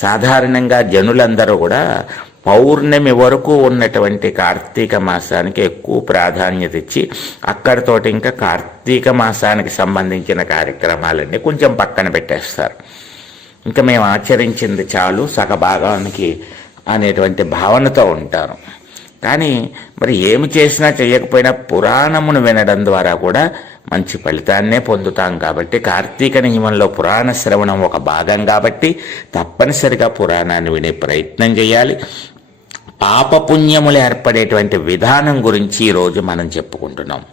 సాధారణంగా జనులందరూ కూడా పౌర్ణమి వరకు ఉన్నటువంటి కార్తీక మాసానికి ఎక్కువ ప్రాధాన్యత ఇచ్చి అక్కడితోటి ఇంకా కార్తీక మాసానికి సంబంధించిన కార్యక్రమాలన్నీ కొంచెం పక్కన పెట్టేస్తారు. ఇంకా మేము ఆచరించింది చాలు సగభాగానికి అనేటువంటి భావనతో ఉంటారు కానీ మరి ఏమి చేసినా చేయకపోయినా పురాణమును వినడం ద్వారా కూడా మంచి ఫలితాన్నే పొందుతాం కాబట్టి కార్తీక నియమంలో పురాణ శ్రవణం ఒక భాగం కాబట్టి తప్పనిసరిగా పురాణాన్ని వినే ప్రయత్నం చేయాలి. పాపపుణ్యములు ఏర్పడేటువంటి విధానం గురించి ఈరోజు మనం చెప్పుకుంటున్నాం.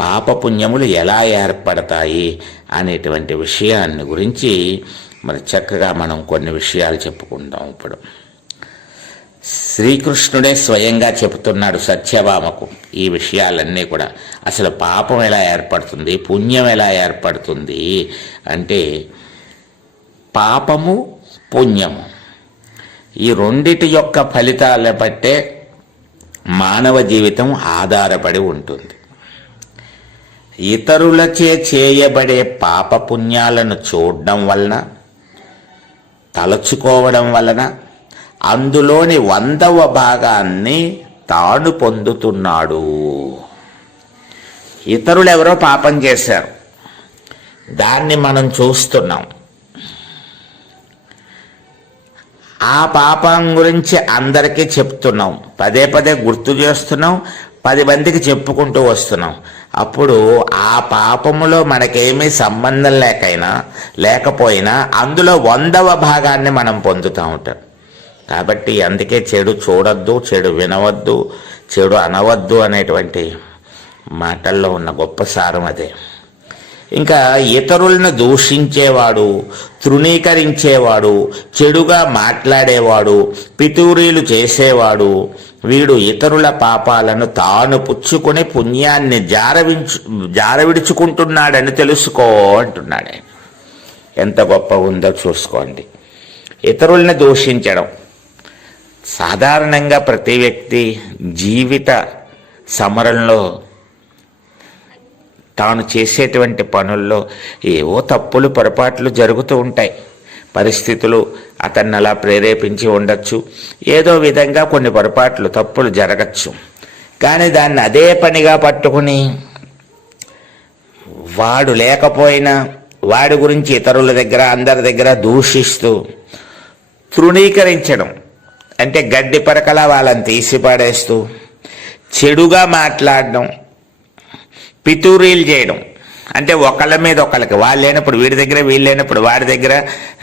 పాపపుణ్యములు ఎలా ఏర్పడతాయి అనేటువంటి విషయాన్ని గురించి మరి చక్కగా మనం కొన్ని విషయాలు చెప్పుకుంటాం ఇప్పుడు. శ్రీకృష్ణుడే స్వయంగా చెబుతున్నాడు సత్యభామకు ఈ విషయాలన్నీ కూడా. అసలు పాపం ఎలా ఏర్పడుతుంది? పుణ్యం ఎలా ఏర్పడుతుంది? అంటే పాపము పుణ్యము. ఈ రెండిటి యొక్క ఫలితాల బట్టే మానవ జీవితం ఆధారపడి ఉంటుంది. ఇతరులచే చేయబడే పాపపుణ్యాలను చూడడం వలన తలచుకోవడం వలన అందులోని వందవ భాగాన్ని తాను పొందుతున్నాడు. ఇతరులు ఎవరో పాపం చేశారు. దాన్ని మనం చూస్తున్నాం. ఆ పాపం గురించి అందరికీ చెప్తున్నాం. పదే పదే గుర్తు చేస్తున్నాం. పది మందికి చెప్పుకుంటూ వస్తున్నాం. అప్పుడు ఆ పాపములో మనకేమీ సంబంధం లేకైనా లేకపోయినా అందులో వందవ భాగాన్ని మనం పొందుతూ ఉంటాం కాబట్టి అందుకే చెడు చూడొద్దు చెడు వినవద్దు చెడు అనవద్దు అనేటువంటి మాటల్లో ఉన్న గొప్ప సారం అదే. ఇంకా ఇతరులను దూషించేవాడు తృణీకరించేవాడు చెడుగా మాట్లాడేవాడు పితూరీలు చేసేవాడు వీడు ఇతరుల పాపాలను తాను పుచ్చుకొని పుణ్యాన్ని జారవించు జారవిడుచుకుంటున్నాడని తెలుసుకో అంటున్నాడు. ఎంత గొప్ప ఉందో చూసుకోండి. ఇతరుల్ని దూషించడం. సాధారణంగా ప్రతి వ్యక్తి జీవిత సమరంలో తాను చేసేటువంటి పనుల్లో ఏవో తప్పులు పొరపాట్లు జరుగుతూ ఉంటాయి. పరిస్థితులు అతన్ని అలా ప్రేరేపించి ఉండొచ్చు. ఏదో విధంగా కొన్ని పొరపాట్లు తప్పులు జరగచ్చు. కానీ దాన్ని అదే పనిగా పట్టుకుని వాడు లేకపోయినా వాడి గురించి ఇతరుల దగ్గర అందరి దగ్గర దూషిస్తూ తృణీకరించడం. అంటే గడ్డి పరకల వాళ్ళని తీసి పడేస్తూ చెడుగా మాట్లాడడం పితూరీలు చేయడం. అంటే ఒకళ్ళ మీద ఒకళ్ళకి వాళ్ళు లేనప్పుడు వీడి దగ్గర వీళ్ళు లేనప్పుడు వాడి దగ్గర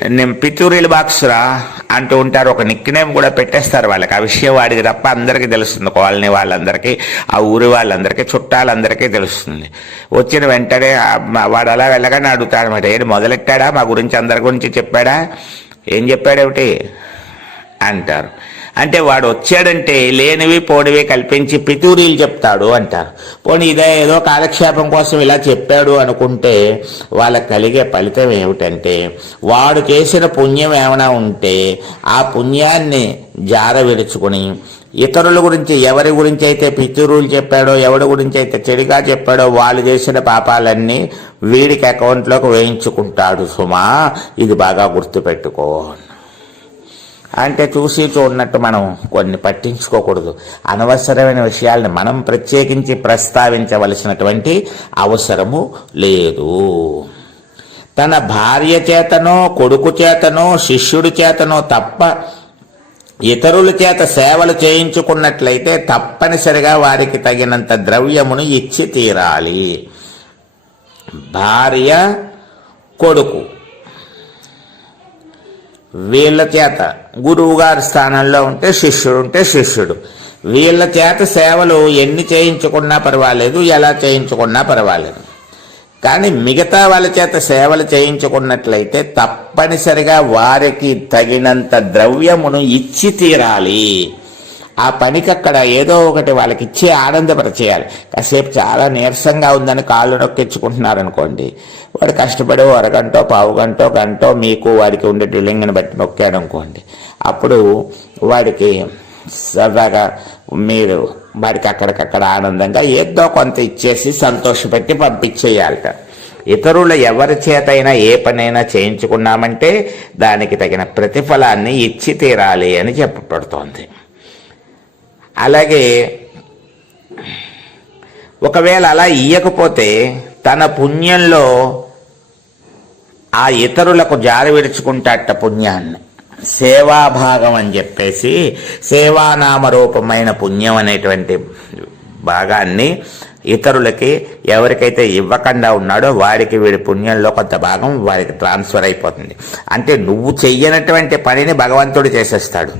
నేను పితూరీలు బాక్సురా అంటూ ఉంటారు. ఒక నిక్నేమ్ కూడా పెట్టేస్తారు వాళ్ళకి. ఆ విషయం వాడికి తప్ప అందరికీ తెలుస్తుంది. కాలనీ వాళ్ళందరికీ ఆ ఊరి వాళ్ళందరికీ చుట్టాలందరికీ తెలుస్తుంది. వచ్చిన వెంటనే వాడు అలా వెళ్ళగానే అడుగుతాడనమాట ఏంటి మొదలెట్టాడా? మా గురించి అందరి గురించి చెప్పాడా? ఏం చెప్పాడేమిటి? అంటారు. అంటే వాడు వచ్చాడంటే లేనివి పోడివి కల్పించి పితూరీలు చెప్తాడు అంటారు. పోనీ ఇదే ఏదో కాలక్షేపం కోసం ఇలా చెప్పాడు అనుకుంటే వాళ్ళకి కలిగే ఫలితం ఏమిటంటే వాడు చేసిన పుణ్యం ఏమైనా ఉంటే ఆ పుణ్యాన్ని జార విడుచుకుని ఇతరుల గురించి ఎవరి గురించి అయితే పితూరులు చెప్పాడో ఎవరి గురించి అయితే చెడుగా చెప్పాడో వాళ్ళు చేసిన పాపాలన్నీ వీడికి అకౌంట్లోకి వేయించుకుంటాడు సుమా. ఇది బాగా గుర్తుపెట్టుకో. అంటే చూసి చూడనట్టు మనం కొన్ని పట్టించుకోకూడదు. అనవసరమైన విషయాల్ని మనం ప్రత్యేకించి ప్రస్తావించవలసినటువంటి అవసరము లేదు. తన భార్య చేతనో కొడుకు చేతనో శిష్యుడి చేతనో తప్ప ఇతరుల చేత సేవలు చేయించుకున్నట్లయితే తప్పనిసరిగా వారికి తగినంత ద్రవ్యమును ఇచ్చి తీరాలి. భార్య కొడుకు. వీళ్ళ చేత. గురువు గారి స్థానంలో ఉంటే శిష్యుడు ఉంటే శిష్యుడు. వీళ్ళ చేత సేవలు ఎన్ని చేయించుకున్నా పర్వాలేదు ఎలా చేయించుకున్నా పర్వాలేదు. కానీ మిగతా వాళ్ళ చేత సేవలు చేయించుకున్నట్లయితే తప్పనిసరిగా వారికి తగినంత ద్రవ్యమును ఇచ్చి తీరాలి. ఆ పనికి అక్కడ ఏదో ఒకటి వాళ్ళకి ఇచ్చి ఆనందపరచేయాలి. కాసేపు చాలా నీరసంగా ఉందని కాళ్ళు నొక్కించుకుంటున్నారు అనుకోండి వాడు కష్టపడి అరగంటో పావు గంటో గంటో మీకు వాడికి ఉండే డ్రిల్లింగ్ని బట్టి నొక్కాడు అనుకోండి అప్పుడు వాడికి సరదాగా మీరు వాడికి అక్కడికక్కడ ఆనందంగా ఏదో కొంత ఇచ్చేసి సంతోషపెట్టి పంపించేయాలట ఇతరుల ఎవరి చేతైనా ఏ పనైనా చేయించుకున్నామంటే దానికి తగిన ప్రతిఫలాన్ని ఇచ్చి తీరాలి అని చెప్పబడుతోంది. అలాగే ఒకవేళ అలా ఇయ్యకపోతే తన పుణ్యంలో ఆ ఇతరులకు జారి విడుచుకుంటాట పుణ్యాన్ని. సేవాభాగం అని చెప్పేసి సేవానామ రూపమైన పుణ్యం అనేటువంటి భాగాన్ని ఇతరులకి ఎవరికైతే ఇవ్వకుండా ఉన్నాడో వాడికి వీడి పుణ్యంలో కొంత భాగం వారికి ట్రాన్స్ఫర్ అయిపోతుంది. అంటే నువ్వు చెయ్యనటువంటి పనిని భగవంతుడు చేసేస్తాడు.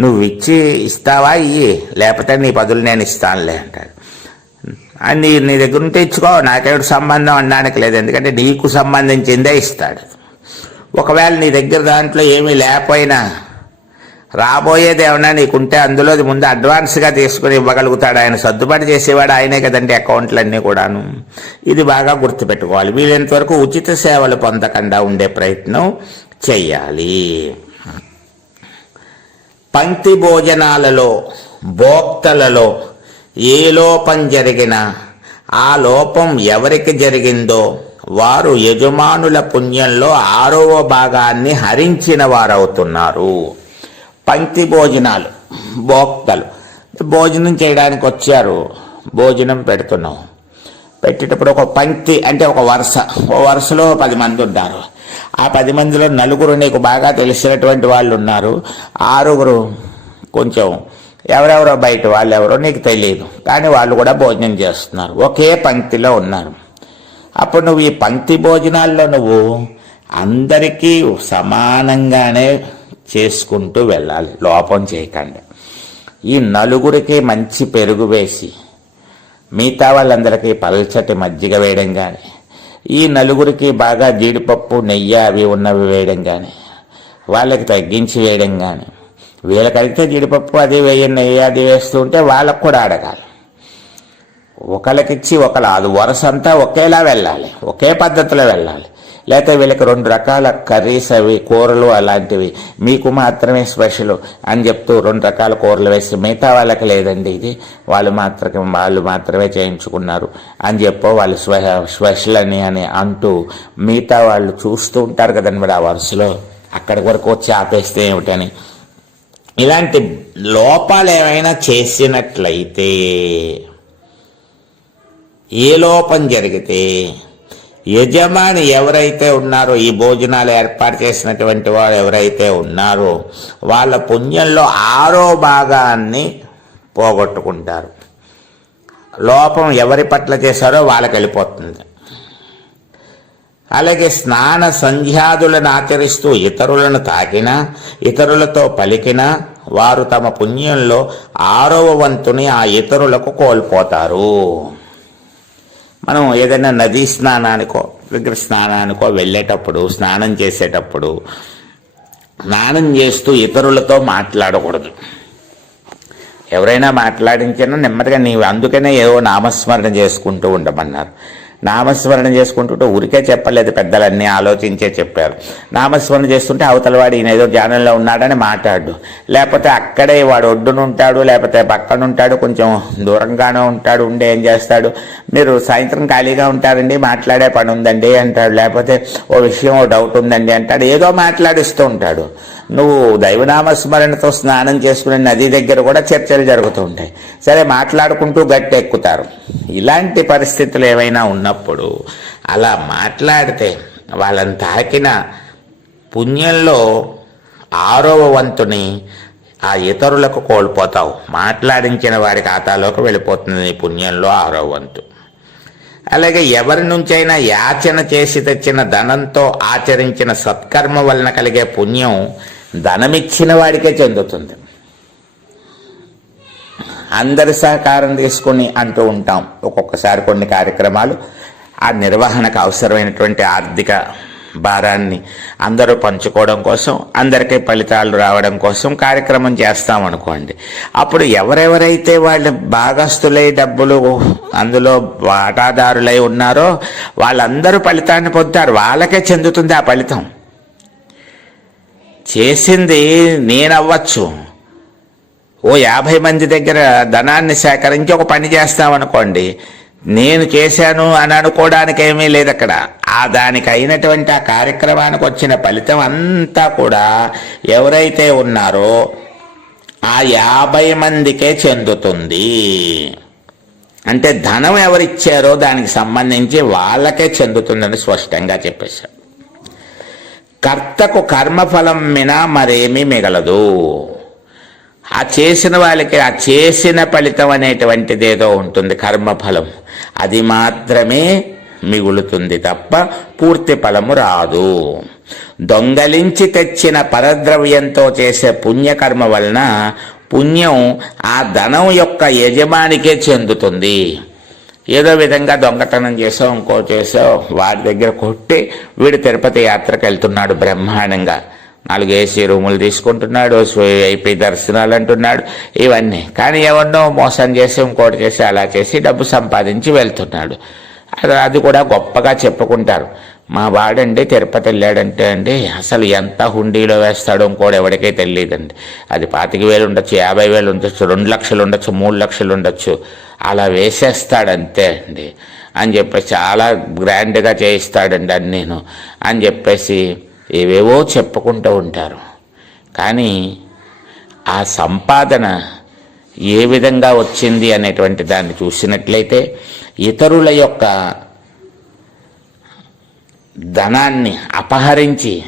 నువ్వు ఇచ్చి ఇస్తావా? ఇయ్యి. లేకపోతే నీ బదులు నేను ఇస్తానులే అంటాడు. అని నీ నీ దగ్గర ఉంటే ఇచ్చుకో. నాకేమిటి సంబంధం అనడానికి లేదు. ఎందుకంటే నీకు సంబంధించిందే ఇస్తాడు. ఒకవేళ నీ దగ్గర దాంట్లో ఏమీ లేకపోయినా రాబోయేది ఏమన్నా నీకుంటే అందులో ముందు అడ్వాన్స్గా తీసుకుని ఇవ్వగలుగుతాడు ఆయన. సర్దుబాటు చేసేవాడు ఆయనే కదండి అకౌంట్లన్నీ కూడాను. ఇది బాగా గుర్తుపెట్టుకోవాలి. వీలైనంత వరకు ఉచిత సేవలు పొందకుండా ఉండే ప్రయత్నం చెయ్యాలి. పంక్తి భోజనాలలో భోక్తలలో ఏ లోపం జరిగినా ఆ లోపం ఎవరికి జరిగిందో వారు యజమానుల పుణ్యంలో ఆరవ భాగాన్ని హరించిన వారవుతున్నారు. పంక్తి భోజనాలు భోక్తలు. భోజనం చేయడానికి వచ్చారు. భోజనం పెడుతున్నాం. పెట్టేటప్పుడు ఒక పంక్తి అంటే ఒక వరుస. ఒక వరుసలో పది మంది ఉన్నారు. ఆ పది మందిలో నలుగురు నీకు బాగా తెలిసినటువంటి వాళ్ళు ఉన్నారు. ఆరుగురు కొంచెం ఎవరెవరో బయట వాళ్ళు ఎవరో నీకు తెలియదు. కానీ వాళ్ళు కూడా భోజనం చేస్తున్నారు. ఒకే పంక్తిలో ఉన్నారు. అప్పుడు నువ్వు ఈ పంక్తి భోజనాల్లో నువ్వు అందరికీ సమానంగానే చేసుకుంటూ వెళ్ళాలి. లోపం చేయకండి. ఈ నలుగురికి మంచి పెరుగు వేసి మిగతా వాళ్ళందరికీ పల్చటి మజ్జిగ వేయడం కానీ ఈ నలుగురికి బాగా జీడిపప్పు నెయ్యి అవి ఉన్నవి వేయడం కానీ వాళ్ళకి తగ్గించి వేయడం కానీ వీళ్ళకైతే జీడిపప్పు అది వేయ నెయ్యి అది వేస్తూ ఉంటే వాళ్ళకు కూడా అడగాలి. ఒకళ్ళకిచ్చి ఒకళ్ళ అది వరుస అంతా ఒకేలా వెళ్ళాలి. ఒకే పద్ధతిలో వెళ్ళాలి. లేకపోతే వీళ్ళకి రెండు రకాల కర్రీస్ అవి కూరలు అలాంటివి. మీకు మాత్రమే స్పెషల్ అని చెప్తూ రెండు రకాల కూరలు వేసి మిగతా వాళ్ళకి లేదండి ఇది. వాళ్ళు మాత్రమే వాళ్ళు మాత్రమే చేయించుకున్నారు అని చెప్పో వాళ్ళు స్పెషల్ అని అని అంటూ మిగతా వాళ్ళు చూస్తూ ఉంటారు కదండి మరి ఆ వరుసలో. అక్కడి వరకు వచ్చి ఆపేస్తే ఏమిటని ఇలాంటి లోపాలు ఏమైనా చేసినట్లయితే ఏ లోపం జరిగితే యజమాని ఎవరైతే ఉన్నారో ఈ భోజనాలు ఏర్పాటు చేసినటువంటి వారు ఎవరైతే ఉన్నారో వాళ్ళ పుణ్యంలో ఆరో భాగాన్ని పోగొట్టుకుంటారు. లోపం ఎవరి పట్ల చేశారో వాళ్ళకి వెళ్ళిపోతుంది. అలాగే స్నాన సంధ్యాదులను ఆచరిస్తూ ఇతరులను తాకినా ఇతరులతో పలికినా వారు తమ పుణ్యంలో ఆరవ వంతుని ఆ ఇతరులకు కోల్పోతారు. మనం ఏదైనా నదీ స్నానానికో విగ్రహ స్నానానికో వెళ్ళేటప్పుడు స్నానం చేసేటప్పుడు స్నానం చేస్తూ ఇతరులతో మాట్లాడకూడదు. ఎవరైనా మాట్లాడించినా నెమ్మదిగా నీవు అందుకనే ఏవో నామస్మరణ చేసుకుంటూ ఉండమన్నారు. నామస్మరణ చేసుకుంటుంటే ఊరికే చెప్పలేదు పెద్దలన్నీ ఆలోచించే చెప్పారు. నామస్మరణ చేస్తుంటే అవతలవాడు ఈయన ఏదో ధ్యానంలో ఉన్నాడని మాట్లాడు. లేకపోతే అక్కడే వాడు ఒడ్డున ఉంటాడు లేకపోతే పక్కన ఉంటాడు కొంచెం దూరంగానే ఉంటాడు ఉండి ఏం చేస్తాడు? మీరు సాయంత్రం ఖాళీగా ఉంటారండి మాట్లాడే పని ఉందండి అంటాడు. లేకపోతే ఓ విషయం ఓ డౌట్ ఉందండి అంటాడు. ఏదో మాట్లాడిస్తూ ఉంటాడు. నువ్వు దైవనామస్మరణతో స్నానం చేసుకునే నది దగ్గర కూడా చర్చలు జరుగుతూ ఉంటాయి. సరే మాట్లాడుకుంటూ గట్టి ఎక్కుతారు ఇలాంటి పరిస్థితులు ఏమైనా ఉన్నప్పుడు అలా మాట్లాడితే వాళ్ళని తాకిన పుణ్యంలో ఆరవ వంతుని ఆ ఇతరులకు కోల్పోతావు. మాట్లాడించిన వారి ఖాతాలోకి వెళ్ళిపోతుంది పుణ్యంలో ఆరవ వంతు. అలాగే ఎవరి నుంచైనా యాచన చేసి తెచ్చిన ధనంతో ఆచరించిన సత్కర్మ వలన కలిగే పుణ్యం ధనమిచ్చిన వాడికే చెందుతుంది. అందరి సహకారం తీసుకుని అంటూ ఉంటాం. ఒక్కొక్కసారి కొన్ని కార్యక్రమాలు ఆ నిర్వహణకు అవసరమైనటువంటి ఆర్థిక భారాన్ని అందరూ పంచుకోవడం కోసం అందరికీ ఫలితాలు రావడం కోసం కార్యక్రమం చేస్తాం అనుకోండి అప్పుడు ఎవరెవరైతే వాళ్ళ భాగస్తులై డబ్బులు అందులో వాటాదారులై ఉన్నారో వాళ్ళందరూ ఫలితాన్ని పొందుతారు. వాళ్ళకే చెందుతుంది ఆ ఫలితం. చేసింది నేనవ్వచ్చు. ఓ యాభై మంది దగ్గర ధనాన్ని సేకరించి ఒక పని చేస్తామనుకోండి నేను చేశాను అని అనుకోవడానికి ఏమీ లేదు అక్కడ. ఆ దానికి అయినటువంటి ఆ కార్యక్రమానికి వచ్చిన ఫలితం అంతా కూడా ఎవరైతే ఉన్నారో ఆ యాభై మందికే చెందుతుంది. అంటే ధనం ఎవరిచ్చారో దానికి సంబంధించి వాళ్ళకే చెందుతుందని స్పష్టంగా చెప్పేశారు. కర్తకు కర్మఫలం మినా మరేమీ మిగలదు. ఆ చేసిన వాళ్ళకి ఆ చేసిన ఫలితం అనేటువంటిది ఏదో ఉంటుంది కర్మఫలం. అది మాత్రమే మిగులుతుంది తప్ప పూర్తి ఫలము రాదు. దొంగలించి తెచ్చిన పరద్రవ్యంతో చేసే పుణ్యకర్మ వలన పుణ్యం ఆ ధనం యొక్క యజమానికే చెందుతుంది. ఏదో విధంగా దొంగతనం చేసావు ఇంకో చేసావు వారి దగ్గర కొట్టి వీడు తిరుపతి యాత్రకు వెళ్తున్నాడు బ్రహ్మాండంగా. నాలుగు ఏసీ రూములు తీసుకుంటున్నాడు ఐపీ దర్శనాలు అంటున్నాడు ఇవన్నీ. కానీ ఎవరినో మోసం చేసి ఇంకోటి చేసి అలా చేసి డబ్బు సంపాదించి వెళ్తున్నాడు. అది అది కూడా గొప్పగా చెప్పుకుంటారు. మా వాడండి తిరుపతి వెళ్ళాడంటే అండి అసలు ఎంత హుండీలో వేస్తాడో ఇంకోటి ఎవరికీ తెలియదండి. అది పాతిక వేలు ఉండొచ్చు యాభై వేలు ఉండొచ్చు రెండు లక్షలు ఉండొచ్చు మూడు లక్షలు ఉండొచ్చు. అలా వేసేస్తాడంతే అండి. అని చెప్పేసి చాలా గ్రాండ్గా చేయిస్తాడండి అని నేను అని చెప్పేసి ఏవేవో చెప్పుకుంటూ ఉంటారు. కానీ ఆ సంపాదన ఏ విధంగా వచ్చింది అనేటువంటి దాన్ని చూసినట్లయితే ఇతరుల యొక్క ధనాన్ని అపహరించి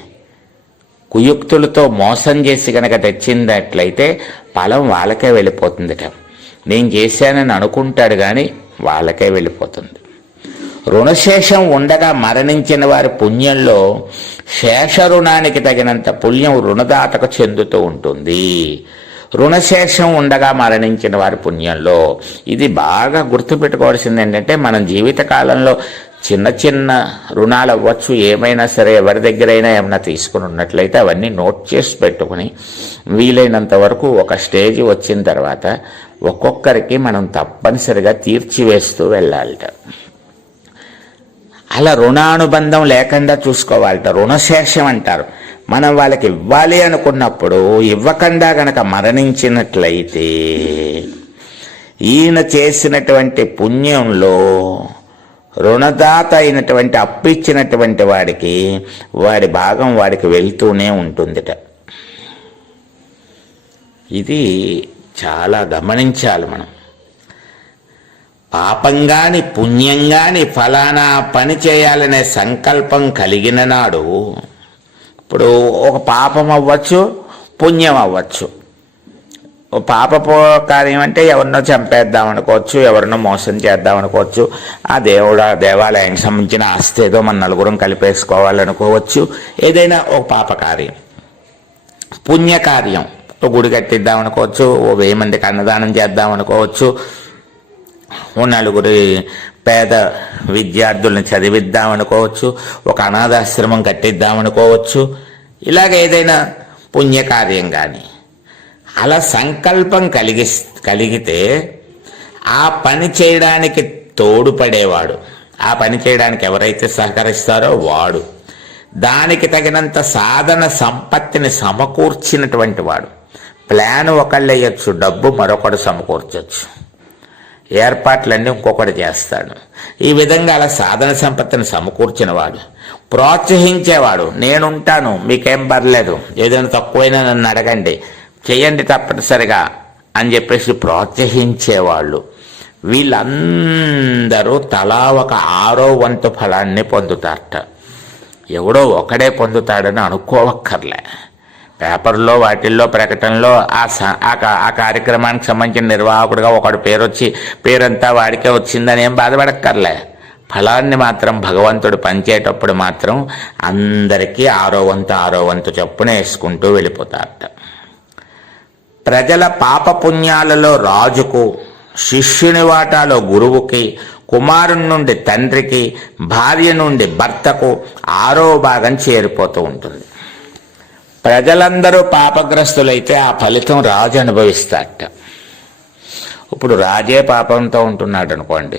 కుయుక్తులతో మోసం చేసి కనుక తెచ్చిందట్లయితే ఫలం వాళ్ళకే వెళ్ళిపోతుందిట. నేను చేశానని అనుకుంటాడు కానీ వాళ్ళకే వెళ్ళిపోతుంది. రుణశేషం ఉండగా మరణించిన వారి పుణ్యంలో శేష రుణానికి తగినంత పుణ్యం రుణదాతకు చెందుతూ ఉంటుంది. రుణశేషం ఉండగా మరణించిన వారి పుణ్యంలో. ఇది బాగా గుర్తుపెట్టుకోవాల్సింది ఏంటంటే మనం జీవితకాలంలో చిన్న చిన్న రుణాలు అవ్వచ్చు. ఏమైనా సరే ఎవరి దగ్గరైనా ఏమైనా తీసుకుని ఉన్నట్లయితే అవన్నీ నోట్ చేసి పెట్టుకుని వీలైనంత వరకు ఒక స్టేజ్ వచ్చిన తర్వాత ఒక్కొక్కరికి మనం తప్పనిసరిగా తీర్చివేస్తూ వెళ్ళాలట. అలా రుణానుబంధం లేకుండా చూసుకోవాలట. రుణశేషం అంటారు. మనం వాళ్ళకి ఇవ్వాలి అనుకున్నప్పుడు ఇవ్వకుండా గనక మరణించినట్లయితే ఈయన చేసినటువంటి పుణ్యంలో రుణదాత అయినటువంటి అప్పిచ్చినటువంటి వాడికి వాడి భాగం వాడికి వెళ్తూనే ఉంటుందిట. ఇది చాలా గమనించాలి మనం. పాపంగాని పుణ్యంగాని ఫలానా పని చేయాలనే సంకల్పం కలిగిన నాడు ఇప్పుడు ఒక పాపం అవ్వచ్చు పుణ్యం అవ్వచ్చు. ఓ పాపపు కార్యం అంటే ఎవరినో చంపేద్దాం అనుకోవచ్చు ఎవరినో మోసం చేద్దాం అనుకోవచ్చు. ఆ దేవుడు ఆ దేవాలయానికి సంబంధించిన ఆస్తి ఏదో మన నలుగురం కలిపేసుకోవాలనుకోవచ్చు. ఏదైనా ఒక పాపకార్యం పుణ్యకార్యం గుడి కట్టిద్దాం అనుకోవచ్చు ఓ వెయ్యి మందికి అన్నదానం చేద్దాం అనుకోవచ్చు. నలుగురి పేద విద్యార్థుల్ని చదివిద్దామనుకోవచ్చు ఒక అనాథాశ్రమం కట్టిద్దామనుకోవచ్చు ఇలాగ ఏదైనా పుణ్యకార్యం కానీ అలా సంకల్పం కలిగి కలిగితే ఆ పని చేయడానికి తోడుపడేవాడు ఆ పని చేయడానికి ఎవరైతే సహకరిస్తారో వాడు. దానికి తగినంత సాధన సంపత్తిని సమకూర్చినటువంటి వాడు. ప్లాన్ ఒకళ్ళు వేయచ్చు డబ్బు మరొకడు సమకూర్చవచ్చు ఏర్పాట్లన్నీ ఇంకొకటి చేస్తాడు. ఈ విధంగా అలా సాధన సంపత్తిని సమకూర్చినవాడు ప్రోత్సహించేవాడు నేనుంటాను మీకేం పర్లేదు ఏదైనా తక్కువైనా నన్ను అడగండి చేయండి తప్పనిసరిగా అని చెప్పేసి ప్రోత్సహించేవాళ్ళు. వీళ్ళందరూ తలా ఒక ఆరో వంతు ఫలాన్ని పొందుతారట. ఎవడో ఒకడే పొందుతాడని అనుకోవక్కర్లే. పేపర్లో వాటిల్లో ప్రకటనలో ఆ స- ఆ ఆ కార్యక్రమానికి సంబంధించిన నిర్వాహకుడిగా ఒకడు పేరు వచ్చి పేరంతా వాడికే వచ్చిందని ఏం బాధపడక్కర్లే. ఫలాన్ని మాత్రం భగవంతుడు పంచేటప్పుడు మాత్రం అందరికీ ఆరో వంతు ఆరో వంతు చొప్పున వేసుకుంటూ వెళ్ళిపోతారట. ప్రజల పాపపుణ్యాలలో రాజుకు శిష్యుని వాటాలో గురువుకి కుమారుని నుండి తండ్రికి భార్య నుండి భర్తకు ఆరో భాగం చేరిపోతూ ఉంటుంది. ప్రజలందరూ పాపగ్రస్తులైతే ఆ ఫలితం రాజు అనుభవిస్తాడట ఇప్పుడు రాజే పాపంతో ఉంటున్నాడు అనుకోండి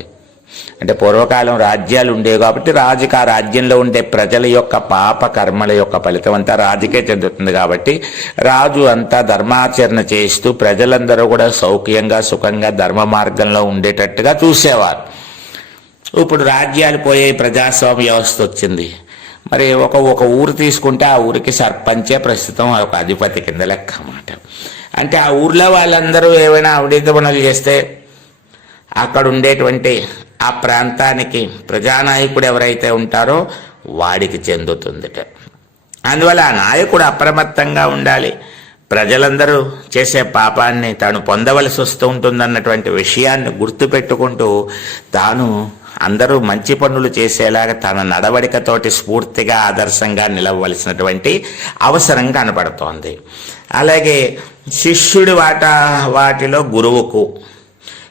అంటే పూర్వకాలం రాజ్యాలు ఉండేవి కాబట్టి రాజుకి ఆ రాజ్యంలో ఉండే ప్రజల యొక్క పాప కర్మల యొక్క ఫలితం అంతా రాజుకే చెందుతుంది కాబట్టి రాజు అంతా ధర్మాచరణ చేస్తూ ప్రజలందరూ కూడా సౌఖ్యంగా సుఖంగా ధర్మ మార్గంలో ఉండేటట్టుగా చూసేవారు. ఇప్పుడు రాజ్యాలు పోయే ప్రజాస్వామ్య వ్యవస్థ వచ్చింది. మరి ఒక ఒక ఊరు తీసుకుంటే ఆ ఊరికి సర్పంచే ప్రస్తుతం ఒక అధిపతి కింద లెక్క అన్నమాట. అంటే ఆ ఊర్లో వాళ్ళందరూ ఏమైనా అవినీతి పనులు చేస్తే అక్కడ ఉండేటువంటి ఆ ప్రాంతానికి ప్రజానాయకుడు ఎవరైతే ఉంటారో వాడికి చెందుతుందిట. అందువల్ల ఆ నాయకుడు అప్రమత్తంగా ఉండాలి. ప్రజలందరూ చేసే పాపాన్ని తాను పొందవలసి వస్తూ ఉంటుందన్నటువంటి విషయాన్ని గుర్తుపెట్టుకుంటూ తాను అందరూ మంచి పనులు చేసేలాగా తన నడవడికతోటి స్ఫూర్తిగా ఆదర్శంగా నిలవలసినటువంటి అవసరం కనపడుతోంది. అలాగే శిష్యుడి వాట వాటిలో గురువుకు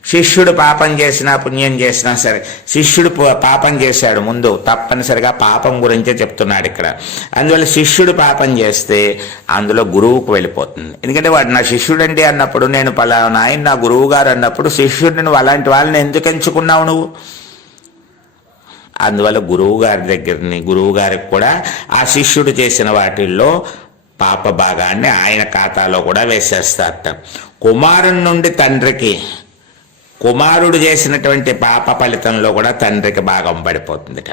శిష్యుడు పాపం చేసినా పుణ్యం చేసినా సరే శిష్యుడు పాపం చేశాడు ముందు తప్పనిసరిగా పాపం గురించే చెప్తున్నాడు ఇక్కడ. అందువల్ల శిష్యుడు పాపం చేస్తే అందులో గురువుకు వెళ్ళిపోతుంది. ఎందుకంటే వాడు నా శిష్యుడండి అన్నప్పుడు నేను పలానా ఆయన నా గురువు గారు అన్నప్పుడు శిష్యుడిని నువ్వు అలాంటి వాళ్ళని ఎందుకు ఎంచుకున్నావు నువ్వు? అందువల్ల గురువు గారి దగ్గరని గురువు గారికి కూడా ఆ శిష్యుడు చేసిన వాటిల్లో పాప భాగాన్ని ఆయన ఖాతాలో కూడా వేసేస్తారట. కుమారుని నుండి తండ్రికి కుమారుడు చేసినటువంటి పాప ఫలితంలో కూడా తండ్రికి భాగం పడిపోతుందిట.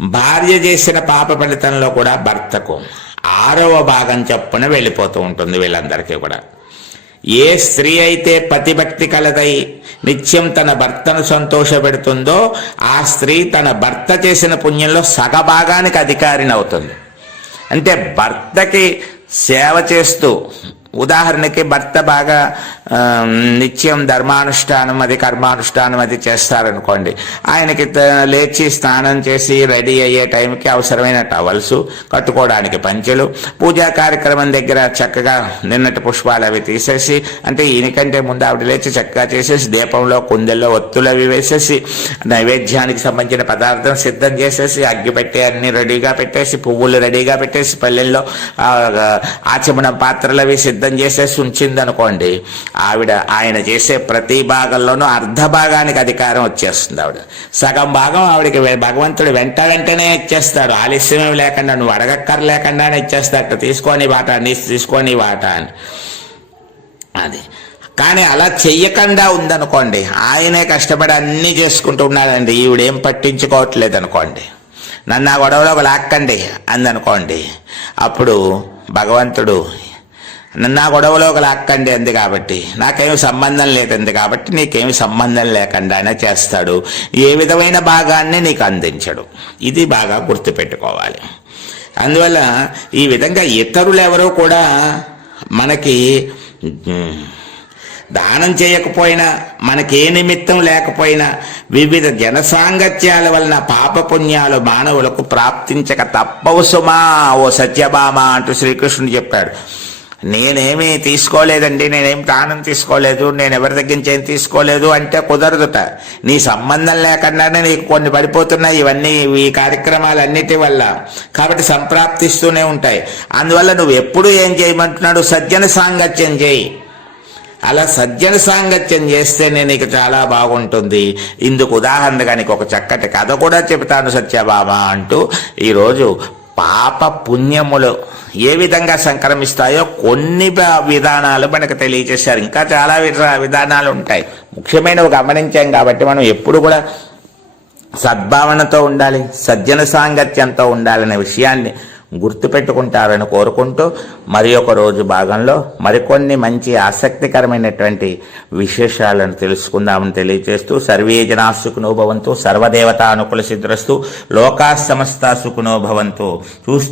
భార్య చేసిన పాప ఫలితంలో కూడా భర్తకు ఆరవ భాగం చొప్పున వెళ్ళిపోతూ ఉంటుంది వీళ్ళందరికీ కూడా. ఏ స్త్రీ అయితే పతిభక్తి కలదై నిత్యం తన భర్తను సంతోషపెడుతుందో ఆ స్త్రీ తన భర్త చేసిన పుణ్యంలో సగభాగానికి అధికారిని అవుతుంది అంటే భర్తకి సేవ చేస్తూ ఉదాహరణకి భర్త బాగా నిత్యం ధర్మానుష్ఠానం అది కర్మానుష్ఠానం అది చేస్తారనుకోండి. ఆయనకి లేచి స్నానం చేసి రెడీ అయ్యే టైంకి అవసరమైన టవల్స్ కట్టుకోవడానికి పంచెలు పూజా కార్యక్రమం దగ్గర చక్కగా నిన్నటి పుష్పాలు అవి తీసేసి అంటే ఈయనకంటే ముందు ఆవిడ లేచి చక్కగా చేసేసి దీపంలో కుందెల్లో ఒత్తులు అవి వేసేసి నైవేద్యానికి సంబంధించిన పదార్థం సిద్ధం చేసేసి అగ్గి పెట్టే అన్ని రెడీగా పెట్టేసి పువ్వులు రెడీగా పెట్టేసి పల్లెల్లో ఆచమనం పాత్రలు అవి సిద్ధం చేసేసి ఉంచిందనుకోండి ఆవిడ ఆయన చేసే ప్రతి భాగంలోనూ అర్ధ భాగానికి అధికారం వచ్చేస్తుంది ఆవిడ. సగం భాగం ఆవిడకి భగవంతుడు వెంట వెంటనే ఇచ్చేస్తాడు ఆలస్యం లేకుండా నువ్వు అడగక్కర్ లేకుండానే ఇచ్చేస్తాడు తీసుకొని వాట నీ తీసుకొని వాట అని. అది. కానీ అలా చెయ్యకుండా ఉందనుకోండి ఆయనే కష్టపడి అన్నీ చేసుకుంటూ ఉన్నాడండి. ఈవిడేం పట్టించుకోవట్లేదు అనుకోండి. నన్ను ఆ గొడవలో లాక్కండి అందనుకోండి. అప్పుడు భగవంతుడు నా గొడవలో ఒకలా లాక్కండి అంది కాబట్టి. నాకేమి సంబంధం లేదంది కాబట్టి నీకేమి సంబంధం లేకుండా అయినా చేస్తాడు. ఏ విధమైన భాగాన్ని నీకు అందించడు. ఇది బాగా గుర్తుపెట్టుకోవాలి. అందువల్ల ఈ విధంగా ఇతరులు ఎవరూ కూడా మనకి దానం చేయకపోయినా మనకి ఏ నిమిత్తం లేకపోయినా వివిధ జనసాంగత్యాల వలన పాపపుణ్యాలు మానవులకు ప్రాప్తించక తప్పవు సుమా. ఓ సత్యభామ అంటూ శ్రీకృష్ణుడు చెప్పాడు నేనేమీ తీసుకోలేదండి నేనేం ప్రాణం తీసుకోలేదు నేను ఎవరి దగ్గర నుంచి ఏం తీసుకోలేదు అంటే కుదరదుట నీ సంబంధం లేకుండానే నీకు కొన్ని పడిపోతున్నాయి ఇవన్నీ ఈ కార్యక్రమాలన్నిటి వల్ల. కాబట్టి సంప్రాప్తిస్తూనే ఉంటాయి. అందువల్ల నువ్వు ఎప్పుడు ఏం చేయమంటున్నాడు? సజ్జన సాంగత్యం చేయి. అలా సజ్జన సాంగత్యం చేస్తేనే నీకు చాలా బాగుంటుంది. ఇందుకు ఉదాహరణగా నీకు ఒక చక్కటి కథ కూడా చెబుతాను సత్యభామ అంటూ. ఈరోజు పాప పుణ్యములు ఏ విధంగా సంక్రమిస్తాయో కొన్ని విధానాలు మనకు తెలియజేశారు. ఇంకా చాలా విధానాలు ఉంటాయి ముఖ్యమైనవి గమనించాం కాబట్టి మనం ఎప్పుడు కూడా సద్భావనతో ఉండాలి సజ్జన సాంగత్యంతో ఉండాలనే విషయాన్ని గుర్తుపెట్టుకుంటారని కోరుకుంటూ మరి ఒక రోజు భాగంలో మరికొన్ని మంచి ఆసక్తికరమైనటువంటి విశేషాలను తెలుసుకుందామని తెలియజేస్తూ సర్వే జనా సుఖనోభవంతో సర్వదేవతా అనుకూల సిద్రస్తు లోకా సమస్త సుఖనోభవంతో చూస్తూ